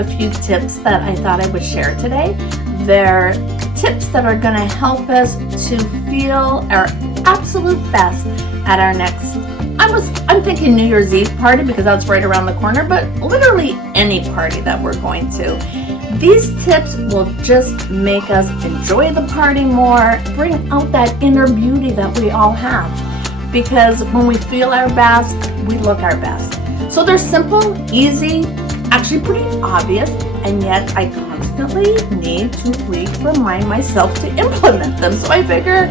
a few tips that I thought I would share today. They're tips that are going to help us to feel our absolute best at our next, I'm thinking New Year's Eve party because that's right around the corner, but literally any party that we're going to. These tips will just make us enjoy the party more, bring out that inner beauty that we all have. Because when we feel our best, we look our best. So they're simple, easy, actually pretty obvious, and yet I constantly need to remind myself to implement them. So I figure,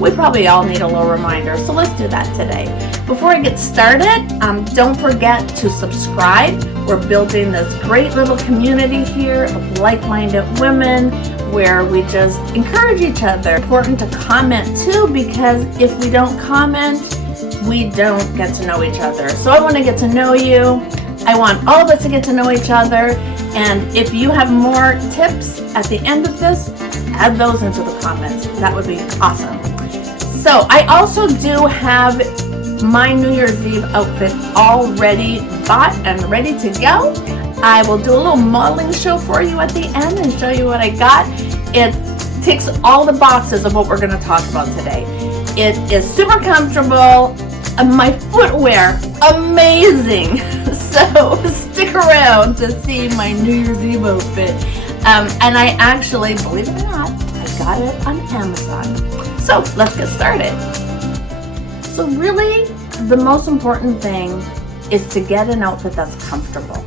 we probably all need a little reminder. So let's do that today. Before I get started, don't forget to subscribe. We're building this great little community here of like-minded women where we just encourage each other. Important to comment too, because if we don't comment, we don't get to know each other. So I want to get to know you. I want all of us to get to know each other. And if you have more tips at the end of this, add those into the comments. That would be awesome. So I also do have my New Year's Eve outfit already bought and ready to go. I will do a little modeling show for you at the end and show you what I got. It ticks all the boxes of what we're going to talk about today. It is super comfortable. My footwear, amazing. So stick around to see my New Year's Eve outfit. And I actually, believe it or not, I got it on Amazon. So let's get started. So really, the most important thing is to get an outfit that's comfortable.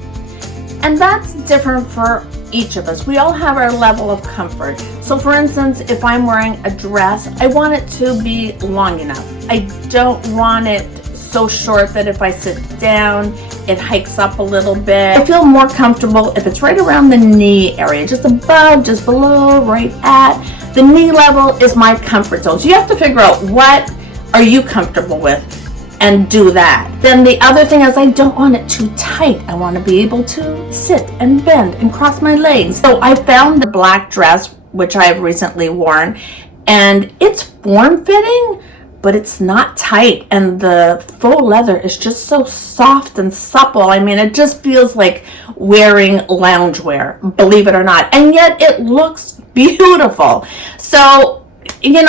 And that's different for each of us. We all have our level of comfort. So for instance, if I'm wearing a dress, I want it to be long enough. I don't want it so short that if I sit down, it hikes up a little bit. I feel more comfortable if it's right around the knee area, just above, just below, right at. The knee level is my comfort zone. So you have to figure out what are you comfortable with and do that. Then the other thing is I don't want it too tight. I want to be able to sit and bend and cross my legs. So I found the black dress, which I have recently worn, and it's form-fitting, but it's not tight, and the faux leather is just so soft and supple. I mean, it just feels like wearing loungewear, believe it or not, and yet it looks beautiful. So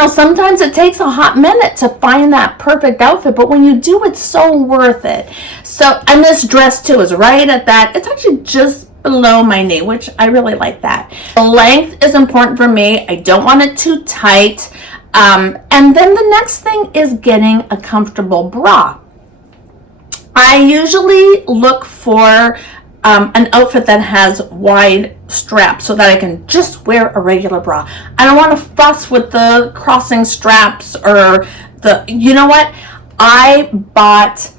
sometimes it takes a hot minute to find that perfect outfit, but when you do, it's so worth it. So, and this dress too is right at that. It's actually just below my knee, which I really like that. The length is important for me. I don't want it too tight. And then the next thing is getting a comfortable bra. I usually look for an outfit that has wide straps so that I can just wear a regular bra. I don't want to fuss with the crossing straps or what? I bought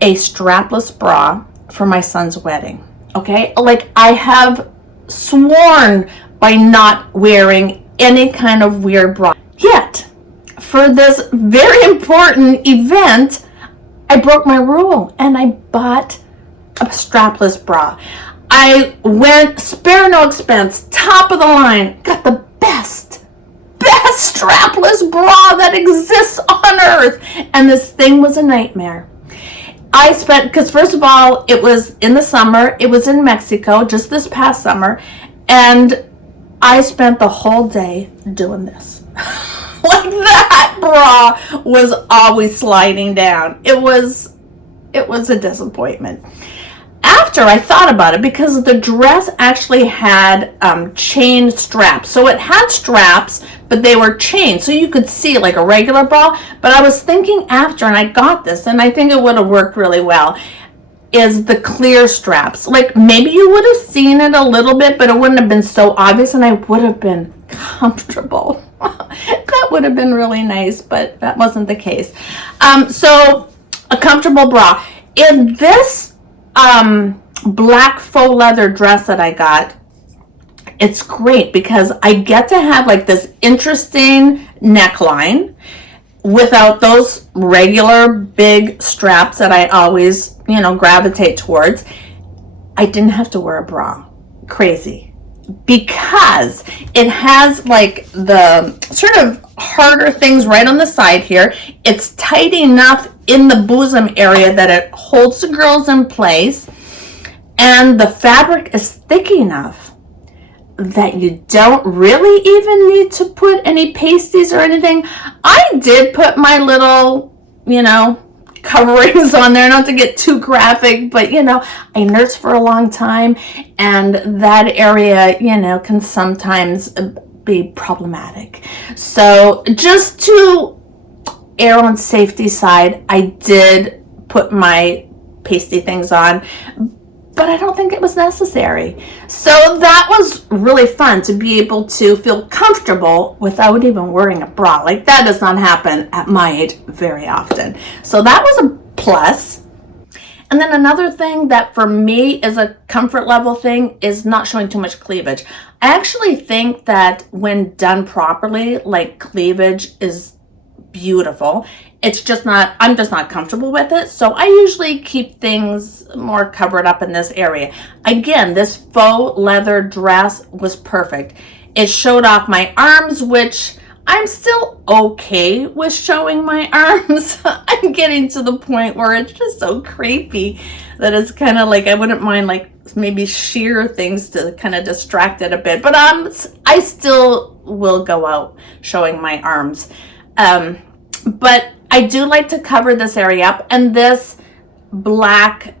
a strapless bra for my son's wedding. Okay? Like, I have sworn by not wearing any kind of weird bra. Yet, for this very important event, I broke my rule and I bought a strapless bra. I went, spare no expense, top of the line, got the best strapless bra that exists on earth. And this thing was a nightmare. I spent, because first of all, it was in the summer, it was in Mexico, just this past summer, and I spent the whole day doing this. Like, that bra was always sliding down. It was a disappointment. After I thought about it, because the dress actually had chain straps. So it had straps, but they were chained. So you could see like a regular bra. But I was thinking after, and I got this, and I think it would have worked really well, is the clear straps. Like, maybe you would have seen it a little bit, but it wouldn't have been so obvious, and I would have been comfortable. That would have been really nice, but that wasn't the case. So a comfortable bra. In this black faux leather dress that I got, it's great because I get to have like this interesting neckline without those regular big straps that I always, gravitate towards. I didn't have to wear a bra. Crazy. Because it has like the sort of harder things right on the side here. It's tight enough in the bosom area that it holds the girls in place. And the fabric is thick enough that you don't really even need to put any pasties or anything. I did put my little, coverings on there, not to get too graphic, but I nursed for a long time, and that area, can sometimes be problematic. So just to err on safety side, I did put my pasty things on, but I don't think it was necessary. So that was really fun to be able to feel comfortable without even wearing a bra. Like, that does not happen at my age very often. So that was a plus. And then another thing that for me is a comfort level thing is not showing too much cleavage. I actually think that when done properly, like, cleavage is beautiful. I'm just not comfortable with it. So I usually keep things more covered up in this area. Again, this faux leather dress was perfect. It showed off my arms, which I'm still okay with showing my arms. I'm getting to the point where it's just so creepy that it's kind of like, I wouldn't mind like maybe sheer things to kind of distract it a bit. But I still will go out showing my arms. But I do like to cover this area up, and this black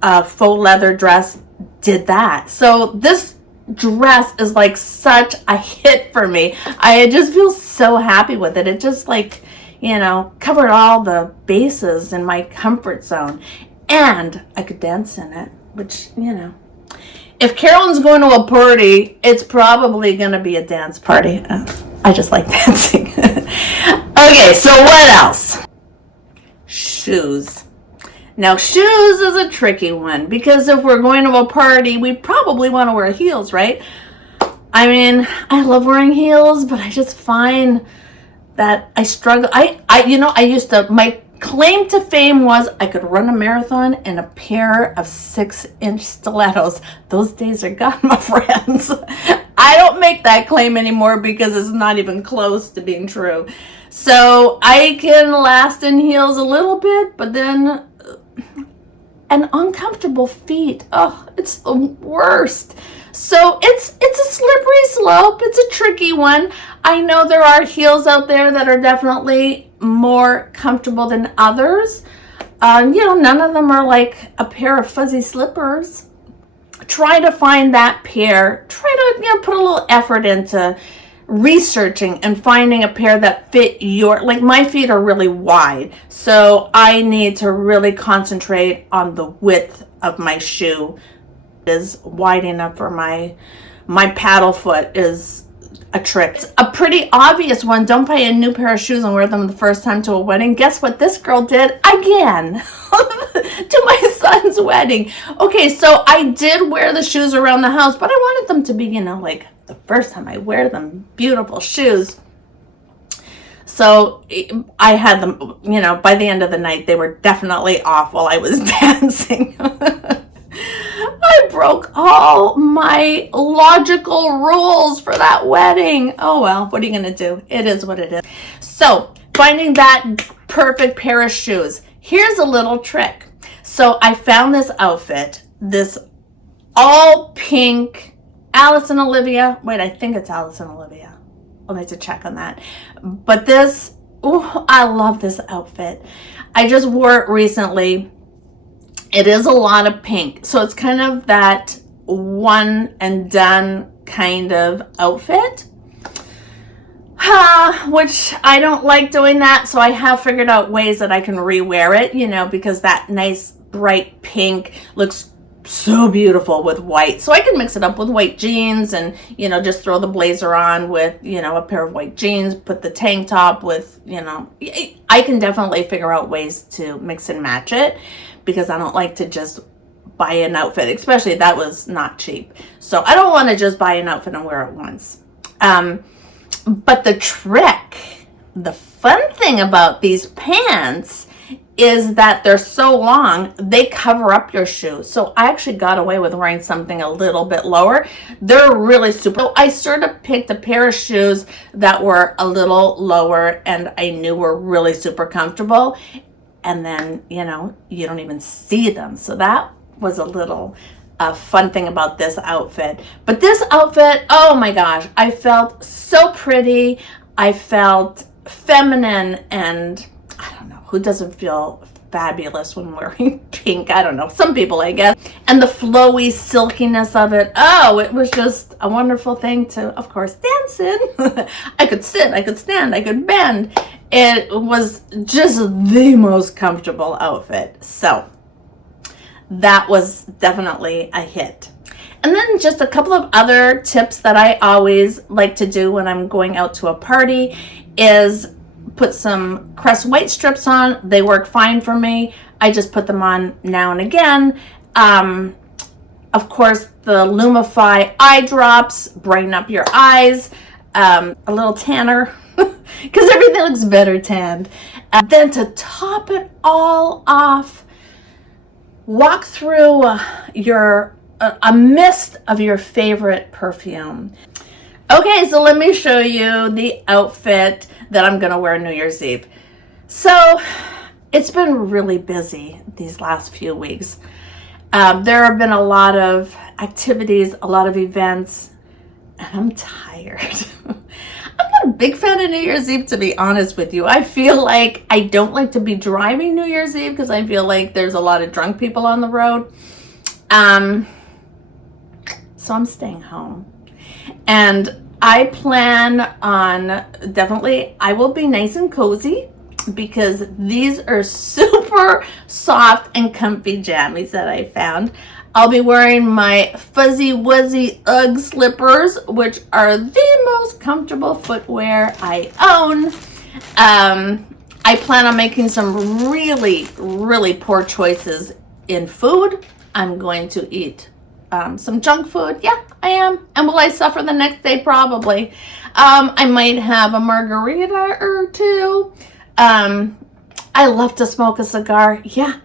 faux leather dress did that. So this dress is like such a hit for me. I just feel so happy with it. It just covered all the bases in my comfort zone, and I could dance in it, which, if Carolyn's going to a party, it's probably going to be a dance party. I just like dancing. Okay, so what else? Shoes. Now, shoes is a tricky one, because if we're going to a party, we probably want to wear heels, right? I mean, I love wearing heels, but I just find that I struggle. My claim to fame was I could run a marathon in a pair of 6-inch stilettos. Those days are gone, my friends. I don't make that claim anymore because it's not even close to being true. So I can last in heels a little bit, but then an uncomfortable feet. Oh, it's the worst. So it's a slippery slope. It's a tricky one. I know there are heels out there that are definitely more comfortable than others. None of them are like a pair of fuzzy slippers. Try to find that pair. Try to put a little effort into researching and finding a pair that fit my feet are really wide, so I need to really concentrate on the width of my shoe. Is wide enough for my paddle foot is a trick. It's a pretty obvious one. Don't buy a new pair of shoes and wear them the first time to a wedding. Guess what this girl did again to my son's wedding. Okay, so I did wear the shoes around the house, but I wanted them to be, like the first time I wear them, beautiful shoes. So I had them, by the end of the night, they were definitely off while I was dancing. I broke all my logical rules for that wedding. Oh well, what are you gonna do? It is what it is. So finding that perfect pair of shoes. Here's a little trick. So I found this outfit, this all pink Alice and Olivia. Wait, I think it's Alice and Olivia. I'll need to check on that. But this, I love this outfit. I just wore it recently. It is a lot of pink. So it's kind of that one and done kind of outfit. Which I don't like doing that. So I have figured out ways that I can rewear it, because that nice bright pink looks so beautiful with white. So I can mix it up with white jeans and, just throw the blazer on with, a pair of white jeans, put the tank top with, I can definitely figure out ways to mix and match it, because I don't like to just buy an outfit, especially that was not cheap. So I don't want to just buy an outfit and wear it once. But the fun thing about these pants is that they're so long, they cover up your shoe. So I actually got away with wearing something a little bit lower. They're really super. So I sort of picked a pair of shoes that were a little lower and I knew were really super comfortable. And then, you don't even see them. So that was a little a fun thing about this outfit. But this outfit, oh my gosh, I felt so pretty. I felt feminine, and I don't know, who doesn't feel fabulous when wearing pink? I don't know, some people, I guess. And the flowy silkiness of it, oh, it was just a wonderful thing to, of course, dance in. I could sit, I could stand, I could bend. It was just the most comfortable outfit. So that was definitely a hit. And then just a couple of other tips that I always like to do when I'm going out to a party is put some Crest white strips on. They work fine for me. I just put them on now and again. Of course, the Lumify eye drops brighten up your eyes. A little tanner, because everything looks better tanned. Then to top it all off, walk through a mist of your favorite perfume. Okay, so let me show you the outfit that I'm gonna wear New Year's Eve. So it's been really busy these last few weeks. There have been a lot of activities, a lot of events, and I'm tired. I'm not a big fan of New Year's Eve, to be honest with you. I feel like I don't like to be driving New Year's Eve because I feel like there's a lot of drunk people on the road. So I'm staying home. And I plan on, definitely, I will be nice and cozy because these are super soft and comfy jammies that I found. I'll be wearing my Fuzzy Wuzzy Ugg slippers, which are the most comfortable footwear I own. I plan on making some really, really poor choices in food. I'm going to eat some junk food. Yeah, I am. And will I suffer the next day? Probably. I might have a margarita or two. I love to smoke a cigar. Yeah,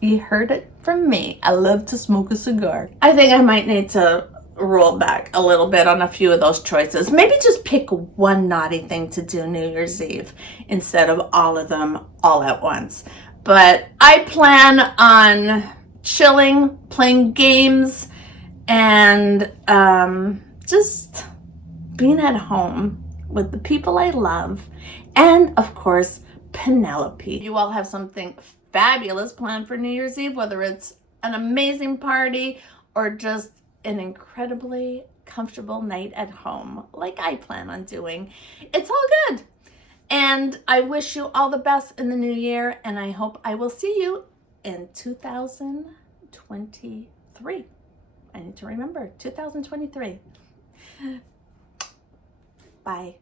you heard it from me. I love to smoke a cigar. I think I might need to roll back a little bit on a few of those choices. Maybe just pick one naughty thing to do New Year's Eve instead of all of them all at once. But I plan on chilling, playing games, and just being at home with the people I love, and of course, Penelope. You all have something fabulous planned for New Year's Eve, whether it's an amazing party or just an incredibly comfortable night at home, like I plan on doing. It's all good. And I wish you all the best in the new year, and I hope I will see you in 2023. I need to remember, 2023. Bye.